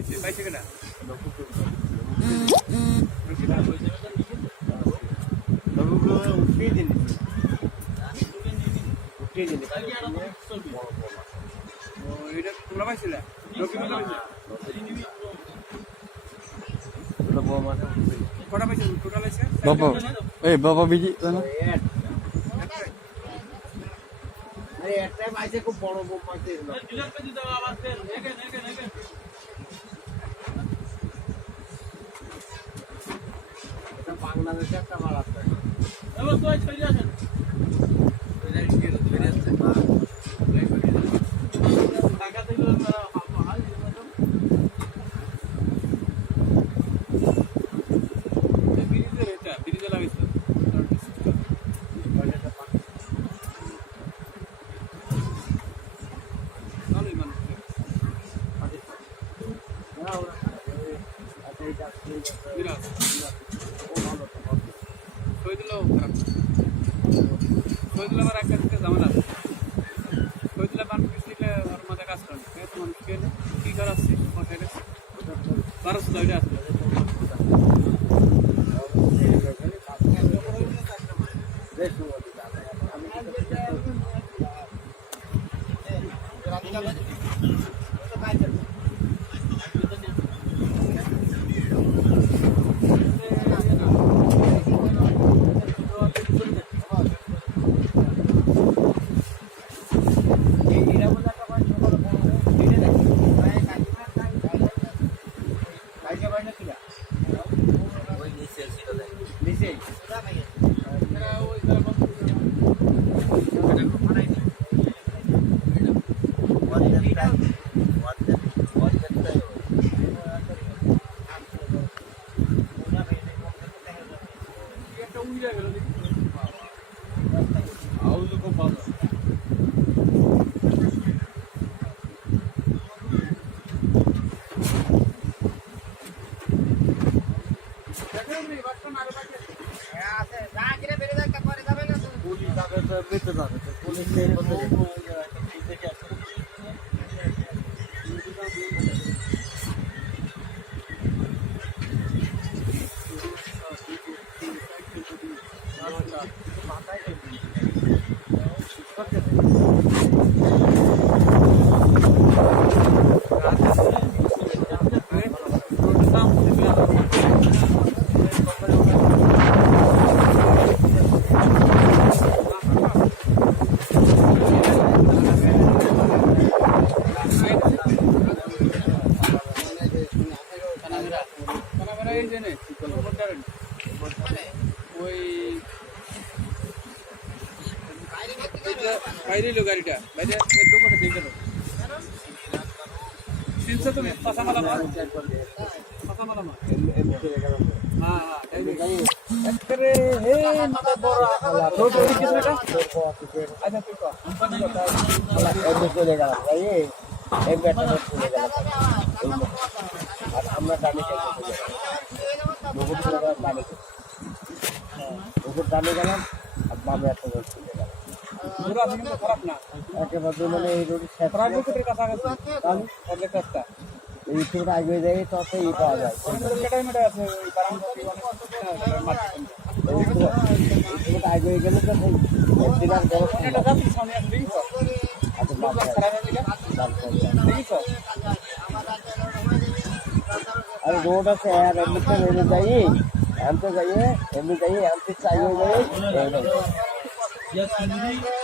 পাইছে কিনা উঠিয়ে দিন এটা তোমরা পাইছিলে কটা পাইছে টোটাল আছে বাবা এই বাবা বিজি না আরে একটাই পাইছে খুব বড় বোম পাইছে এটা বাংলাদেশে একটা মাল আছে এবার তো ছড়িয়ে আছেন টাকা থেকে শহীদুল্লাহ আমার একটা দিকে জামাল আছে শহীদুল্লাহ মানুষ দিলে ওর মধ্যে কাজ করেন তো মানুষকে কি করা আসছে বারোশো ওইটা আসলে বাইরে লো গাড়িটা বাইরে দোকানে দিয়ে গেল তিনশো তুমি পাশামালা মাল পাশামালা মাল হ্যাঁ একবারে হে মাথা বড় রোড ওই কিছুটা আচ্ছা তুই কো এটা চলে গেল ভাই এই ব্যাটা চলে গেল আর আমরা ডানে গেলাম ডানে গেলাম আর বামে একটা রোড চলে গেল পুরো কিন্তু খারাপ না একেবারে মানে এই রোডের শেষ প্রাইভেটের কাছাকাছি তাহলে অনেক রাস্তা এই একটু আগে যাই তত ই পাওয়া যায় কেটাই মেটা আছে ওই বারাঙ্গি অনেক আগে গেলে তো একদিন আর বড় এটা যাচ্ছি সামনে আসলে अरे रोड से यार एमपी से लेने चाहिए एम पे जाइए एमपी जाइए एम पे चाहिए जाइए